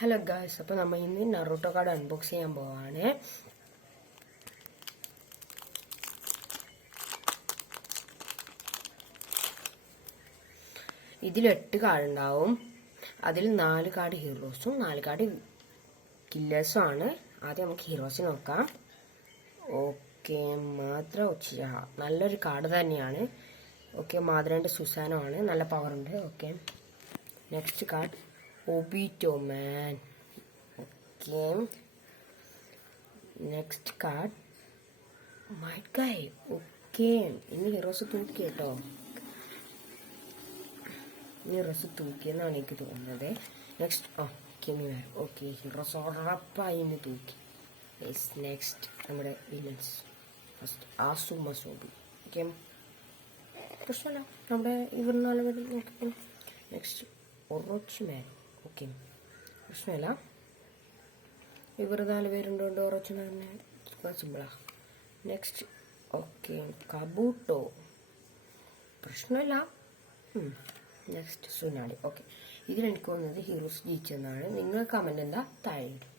Hello guys, അപ്പോൾ നമ്മൾ ഇന്ന് നറൂട്ടോ കാർഡ് അൺബോക്സ് ചെയ്യാൻ പോവാണ്. ഇതിൽ 8 കാർഡ് ഉണ്ടാവും. അതിൽ 4 കാർഡ് ഹീറോസും 4 കാർഡ് കില്ലേഴ്സും ആണ്. ആദ്യം നമുക്ക് ഹീറോസ് നോക്കാം. ഓക്കെ, മാത്ര ഒച്ചിയ നല്ലൊരു കാർഡ് തന്നെയാണ്. ഓക്കെ, മാദ്രന്റെ സുസാനോ ആണ്, നല്ല പവർ ഉണ്ട്. ഓക്കെ, നെക്സ്റ്റ് കാർഡ് ഒബീറ്റോ മാൻ. ഓക്കെ, നെക്സ്റ്റ് കാർഡ് മൈറ്റ് ഗൈ. ഓക്കെ, ഇനി ഹീറോസ് തൂക്കി കേട്ടോ. ഇനി ഹീറോസ് തൂക്കിയെന്നാണ് എനിക്ക് തോന്നുന്നത്. നെക്സ്റ്റ് കിമിമാൻ. ഓക്കെ, ഹീറോസ് ഉറപ്പായി ഇനി തൂക്കി. നെക്സ്റ്റ് നമ്മുടെ വില്ലൻസ്. ഫസ്റ്റ് ആസുമസോബി. ഓക്കെ, പ്രശ്നമല്ല, നമ്മുടെ ഇവർ 4 പേര് നോക്കിക്കോളും. നെക്സ്റ്റ് ഒറോച്ച്മാൻ. ഓക്കെ, പ്രശ്നമല്ല, ഇവർ 4 പേരുണ്ടോണ്ട് ഒറോച്ച്മാനെ സിമ്പിളാ. Next okay കബൂട്ടോ. പ്രശ്നമല്ല. നെക്സ്റ്റ് സുനാടി. ഓക്കെ, ഇതിലെനിക്ക് തോന്നുന്നത് ഹീറോസ് ജയിച്ചെന്നാണ്. നിങ്ങൾ കമൻറ്റ് എന്താ താഴെ ഇടും.